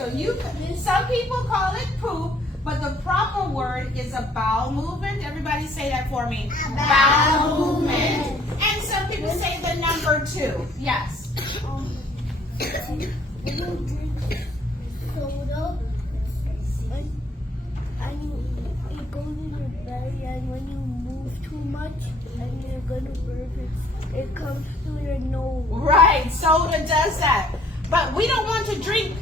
So some people call it poop, but the proper word is a bowel movement. Everybody say that for me. Bowel movement. And some people say the number 2. Yes. When you drink soda and it goes in your belly, and when you move too much and you're gonna burp, it comes through your nose. Right, soda does that. But we don't want to drink.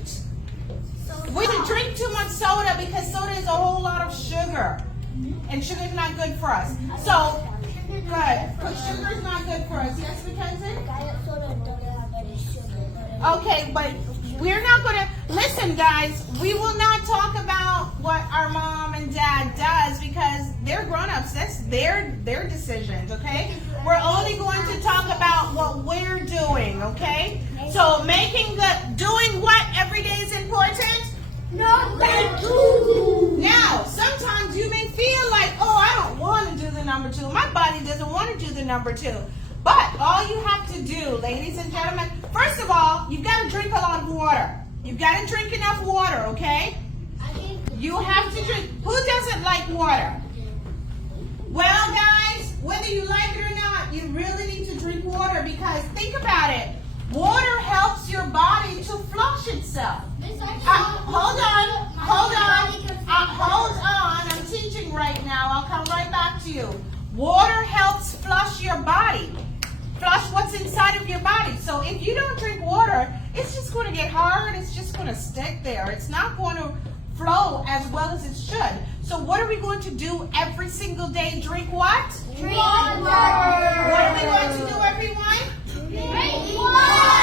We don't drink too much soda because soda is a whole lot of sugar. And sugar is not good for us. So, good. But sugar is not good for us. Yes, Mackenzie? Diet soda doesn't have any sugar. Okay, but we're not going to, listen guys, we will not talk about what our mom and dad does because they're grown-ups. That's their decisions, okay? We're only going to talk about what we're doing, okay? So doing what every day is important? Number 2. Now, sometimes you may feel like, oh, I don't want to do the number 2. My body doesn't want to do the number 2. But all you have to do, ladies and gentlemen, first of all, you've got to drink a lot of water. You've got to drink enough water, okay? You have to drink. Who doesn't like water? Well, guys, whether you like it or not, you really need to drink water because think about it. Water helps your body to flush itself. Hold on. I'm teaching right now. I'll come right back to you. Water helps flush your body. Flush what's inside of your body. So if you don't drink water, it's just going to get hard. It's just going to stick there. It's not going to flow as well as it should. So what are we going to do every single day? Drink what? Drink water. What are we going to do, everyone? Drink water.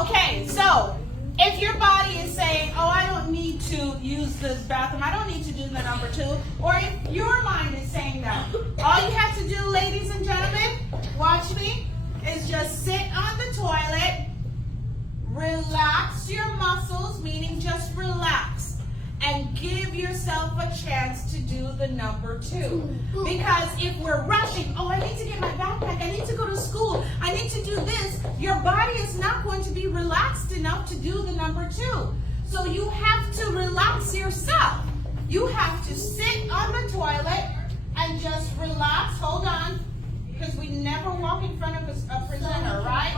Okay, so if your body is saying, oh, I don't need to use this bathroom, I don't need to do the number 2, or if your mind is saying that, all you have to do, ladies and gentlemen, watch me, is just sit on the toilet, relax your muscles, meaning just relax, and give yourself a chance to do the number 2. Because if we're rushing, oh, I need to get my backpack, I need to go to school, I need to do this, your body is not going to be relaxed enough to do the number 2. So you have to relax yourself. You have to sit on the toilet and just relax. Hold on, because we never walk in front of a presenter, right?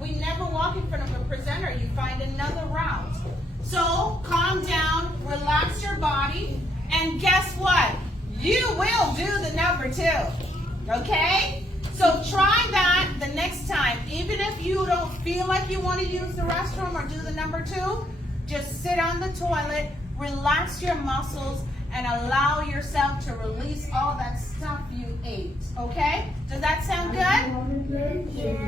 We never walk in front of a presenter. You find another route. So calm down, relax your body, and guess what? You will do the number 2. Okay? So try that the next time. Even if you don't feel like you want to use the restroom or do the number 2, just sit on the toilet, relax your muscles, and allow yourself to release all that stuff you ate. Okay? Does that sound good? Yeah.